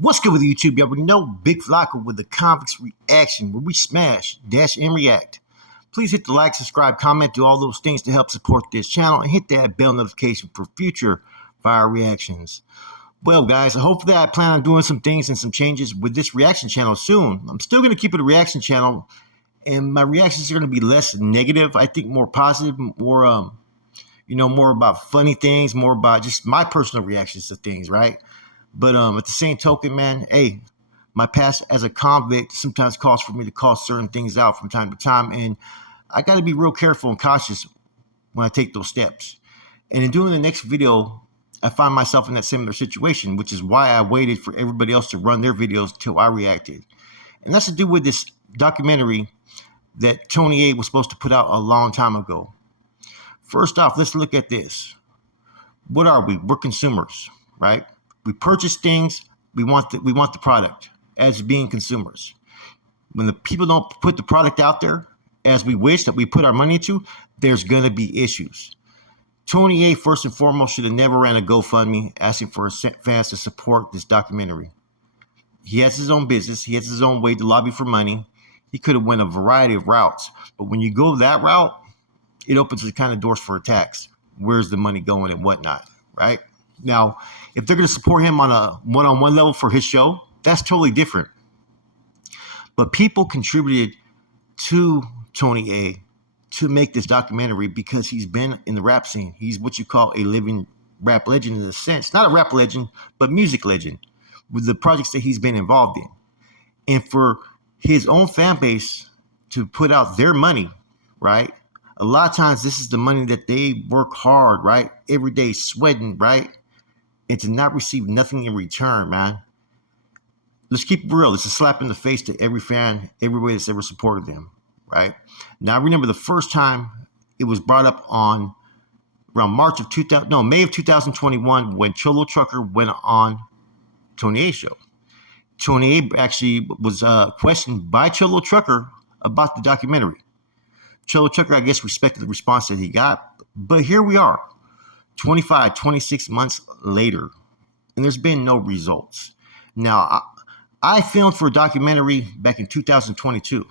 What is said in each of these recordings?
What's good with YouTube? You already know Big Flocka with the Convicts Reaction, where we smash, dash, and react. Please hit the like, subscribe, comment, do all those things to help support this channel, and hit that bell notification for future fire reactions. Well, guys, hopefully I plan on doing some things and some changes with this reaction channel soon. I'm still going to keep it a reaction channel, and my reactions are going to be less negative. I think more positive, more, more about funny things, more about just my personal reactions to things, right? But at the same token, man, hey, my past as a convict sometimes calls for me to call certain things out from time to time, and I got to be real careful and cautious when I take those steps. And in doing the next video, I find myself in that similar situation, which is why I waited for everybody else to run their videos till I reacted. And that's to do with this documentary that Tony A was supposed to put out a long time ago. First off, let's look at this. What are we? We're consumers, right? We purchase things. We want the product as being consumers. When the people don't put the product out there as we wish that we put our money into, there's going to be issues. Tony A, first and foremost, should have never ran a GoFundMe asking for his fans to support this documentary. He has his own business. He has his own way to lobby for money. He could have went a variety of routes. But when you go that route, it opens the kind of doors for attacks. Where's the money going and whatnot, right? Now, if they're going to support him on a one-on-one level for his show, that's totally different. But people contributed to Tony A to make this documentary because he's been in the rap scene. He's what you call a living rap legend in a sense. Not a rap legend, but music legend with the projects that he's been involved in. And for his own fan base to put out their money, right? A lot of times this is the money that they work hard, right? Every day sweating, right? And to not receive nothing in return, man. Let's keep it real. It's a slap in the face to every fan, everybody that's ever supported them, right? Now, I remember the first time it was brought up on around May of 2021 when Cholo Trucker went on Tony A's show. Tony A actually was questioned by Cholo Trucker about the documentary. Cholo Trucker, I guess, respected the response that he got. But here we are, 25, 26 months later, and there's been no results. Now, I filmed for a documentary back in 2022.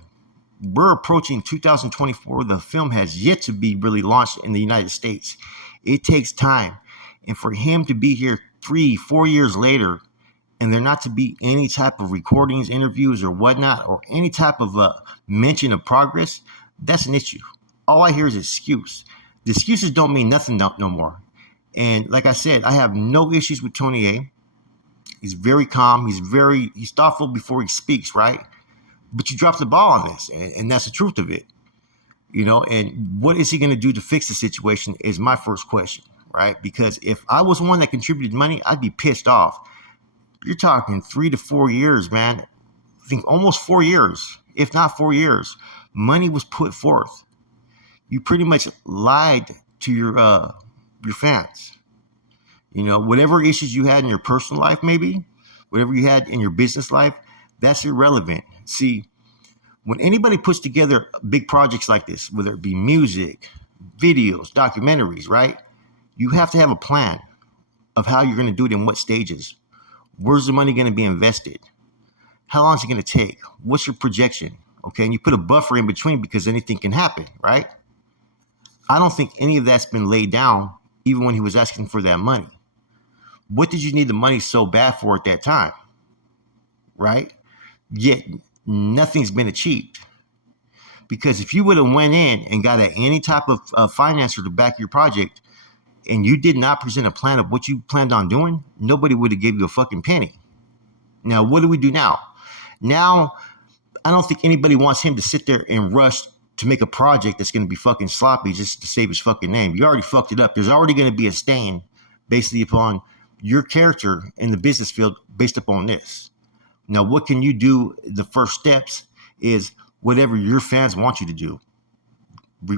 We're approaching 2024. The film has yet to be really launched in the United States. It takes time. And for him to be here 3-4 years later, and there not to be any type of recordings, interviews, or whatnot, or any type of mention of progress, that's an issue. All I hear is excuse. The excuses don't mean nothing no more. And like I said, I have no issues with Tony A. He's very calm. He's thoughtful before he speaks, right? But you dropped the ball on this, and that's the truth of it. And what is he going to do to fix the situation is my first question, right? Because if I was one that contributed money, I'd be pissed off. You're talking 3 to 4 years, man. I think almost 4 years, if not 4 years. Money was put forth. You pretty much lied to your fans. Whatever issues you had in your personal life, maybe, whatever you had in your business life, that's irrelevant. See, when anybody puts together big projects like this, whether it be music, videos, documentaries, right? You have to have a plan of how you're going to do it in what stages. Where's the money going to be invested? How long is it going to take? What's your projection? Okay, and you put a buffer in between because anything can happen, right? I don't think any of that's been laid down, even when he was asking for that money. What did you need the money so bad for at that time, right? Yet nothing's been achieved. Because if you would have went in and got any type of financer to back your project, and you did not present a plan of what you planned on doing, nobody would have given you a fucking penny. Now, what do we do now? Now, I don't think anybody wants him to sit there and rush to make a project that's going to be fucking sloppy just to save his fucking name. You already fucked it up. There's already going to be a stain basically upon your character in the business field based upon this. Now, what can you do? The first steps is whatever your fans want you to do.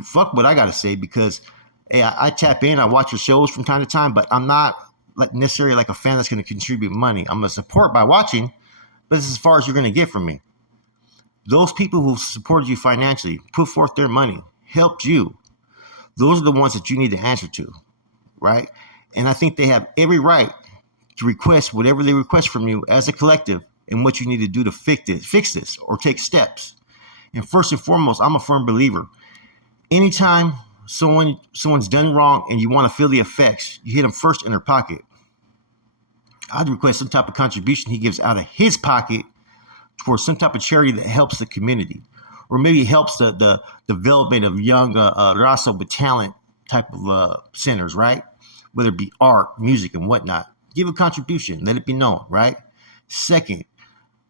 Fuck what I got to say, because hey, I tap in, I watch your shows from time to time, but I'm not like necessarily like a fan that's going to contribute money. I'm going to support by watching, but this is as far as you're going to get from me. Those people who supported you financially, put forth their money, helped you. Those are the ones that you need to answer to, right? And I think they have every right to request whatever they request from you as a collective and what you need to do to fix this or take steps. And first and foremost, I'm a firm believer. Anytime someone's done wrong and you want to feel the effects, you hit them first in their pocket. I'd request some type of contribution he gives out of his pocket towards some type of charity that helps the community, or maybe helps the development of young raza with talent type of centers, right? Whether it be art, music, and whatnot. Give a contribution, let it be known, right? Second,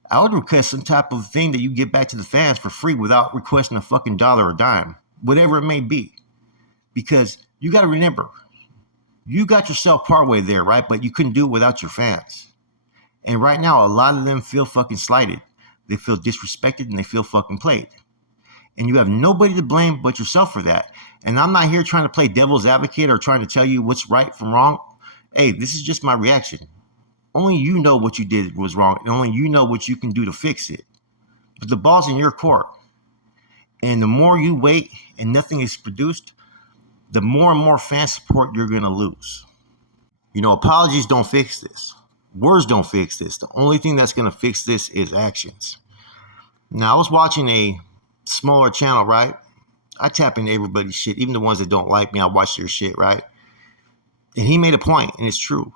I would request some type of thing that you give back to the fans for free without requesting a fucking dollar or dime, whatever it may be. Because you got to remember, you got yourself partway there, right? But you couldn't do it without your fans. And right now, a lot of them feel fucking slighted. They feel disrespected and they feel fucking played. And you have nobody to blame but yourself for that. And I'm not here trying to play devil's advocate or trying to tell you what's right from wrong. Hey, this is just my reaction. Only you know what you did was wrong, and only you know what you can do to fix it. But the ball's in your court. And the more you wait and nothing is produced, the more and more fan support you're going to lose. You know, apologies don't fix this. Words don't fix this. The only thing that's going to fix this is actions. Now, I was watching a smaller channel, right? I tap into everybody's shit, even the ones that don't like me. I watch their shit, right? And he made a point, and it's true.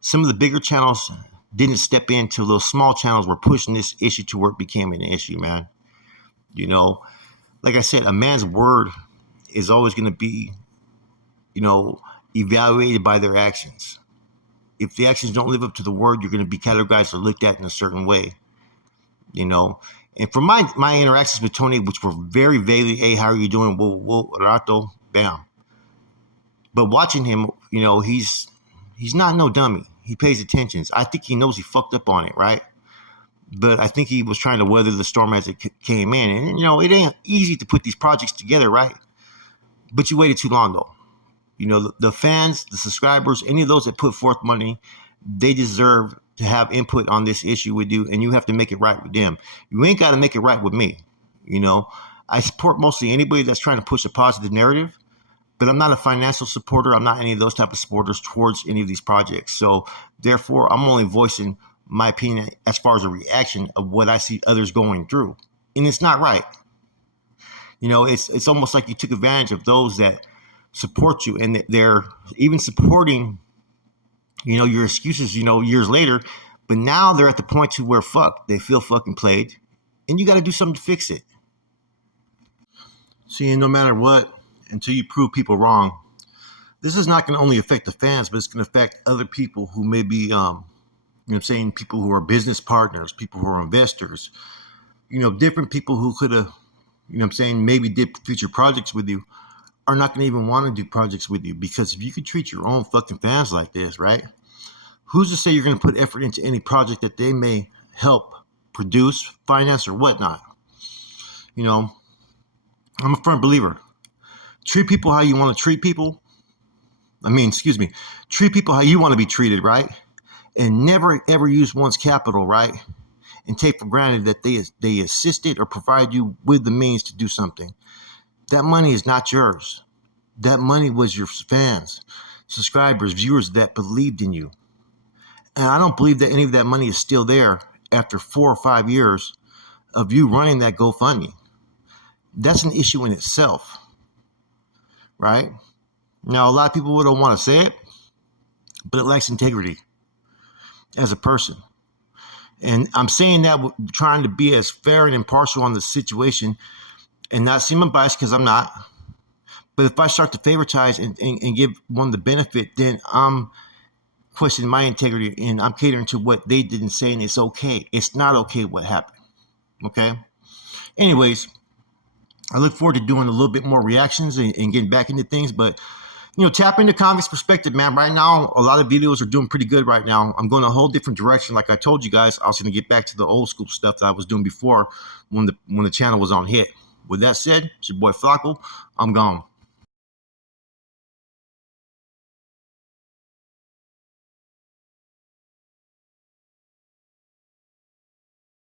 Some of the bigger channels didn't step in till those small channels were pushing this issue to where it became an issue, man. You know, like I said, a man's word is always going to be, you know, evaluated by their actions. If the actions don't live up to the word, you're going to be categorized or looked at in a certain way, you know. And for my interactions with Tony, which were very vaguely, hey, how are you doing? Whoa, rato, bam. But watching him, you know, he's not no dummy. He pays attention. I think he knows he fucked up on it, right? But I think he was trying to weather the storm as it came in. And, you know, it ain't easy to put these projects together, right? But you waited too long, though. You know, the fans, the subscribers, any of those that put forth money, they deserve to have input on this issue with you, and you have to make it right with them. You ain't got to make it right with me. You know, I support mostly anybody that's trying to push a positive narrative, but I'm not a financial supporter. I'm not any of those type of supporters towards any of these projects. So therefore, I'm only voicing my opinion as far as a reaction of what I see others going through. And it's not right. You know, it's almost like you took advantage of those that support you, and they're even supporting, you know, your excuses, you know, years later. But now they're at the point to where they feel fucking played, and you got to do something to fix it. See, no matter what, until you prove people wrong, this is not going to only affect the fans, but it's going to affect other people who may be, you know what I'm saying, people who are business partners, people who are investors, you know, different people who could have, you know what I'm saying, maybe did future projects with you, are not going to even want to do projects with you. Because if you could treat your own fucking fans like this, right? Who's to say you're going to put effort into any project that they may help produce, finance, or whatnot? You know, I'm a firm believer. Treat people how you want to treat people. Treat people how you want to be treated, right? And never, ever use one's capital, right? And take for granted that they assisted or provide you with the means to do something. That money is not yours. That money was your fans, subscribers, viewers that believed in you. And I don't believe that any of that money is still there after 4 or 5 years of you running that GoFundMe. That's an issue in itself, right? Now, a lot of people don't want to say it, but it lacks integrity as a person. And I'm saying that trying to be as fair and impartial on the situation and not seem unbiased, because I'm not. But if I start to favoritize and give one the benefit, then I'm questioning my integrity and I'm catering to what they didn't say, and it's okay. It's not okay what happened. Okay? Anyways, I look forward to doing a little bit more reactions and getting back into things, but you know, tap into Convict's perspective, man. Right now, a lot of videos are doing pretty good right now. I'm going a whole different direction. Like I told you guys, I was going to get back to the old school stuff that I was doing before when the channel was on hit. With that said, it's your boy Flacco. I'm gone.